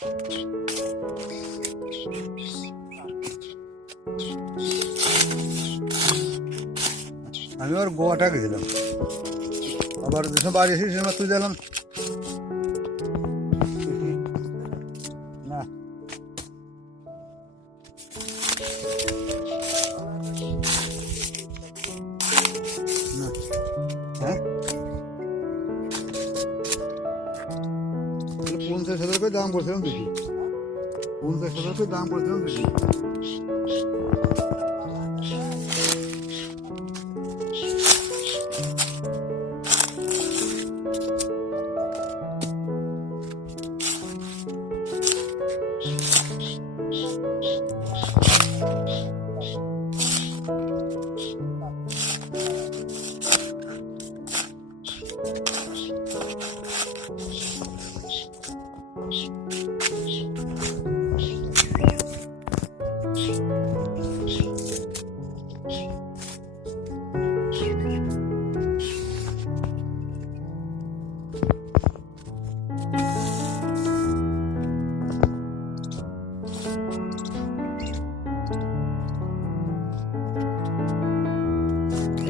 আমি ওর গোয়াটা গেছিলাম, আবার যখন বাড়ি এসেছি সেসময় তুই দিলাম না। হ্যাঁ 50,000 করে দাম করছিলাম বেশি, 50,000 করে দাম করছিলাম বেশি।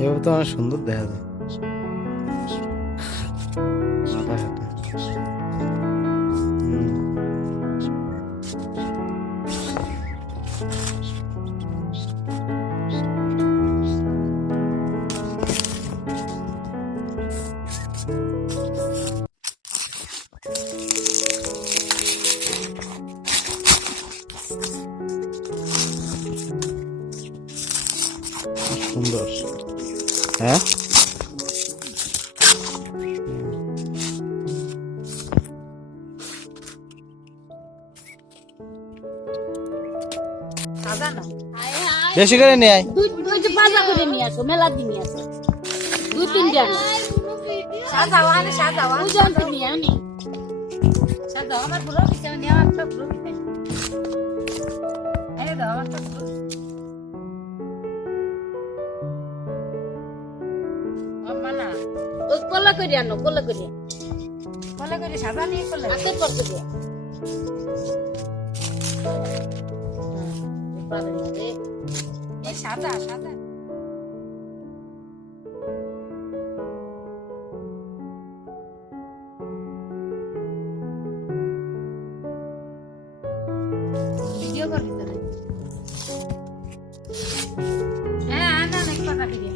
এভাবে তো অনেক সুন্দর দেখা যায় মাথা সাথে। সুন্দর হ্যাঁ বেশি করে নিয়ে আয়, বাজা করে নিয়ে আসো, মেলা দিয়ে নিয়ে আসো, 2-3 জন সাজাও, আনে সাজাও, ওজন নিয়ে আনি সাজাও। আমার পুরো কিছু নিয়ে আমার সব পুরো কিছু এনে দাও, আমার সব পুরো মানা ও কলা করে আনো, কলা করে সাজা নিয়ে কলা হাতে পড়তে দে। পারে না রে এই সাদা সাদা ভিডিও কর দিতে। হ্যাঁ আনা না একটা রাখি দে।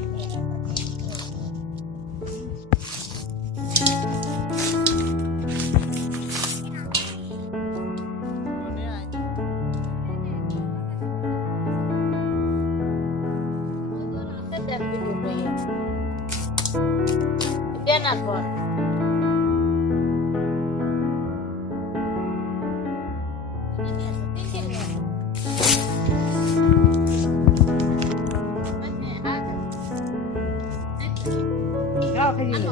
দেন আর পর আনো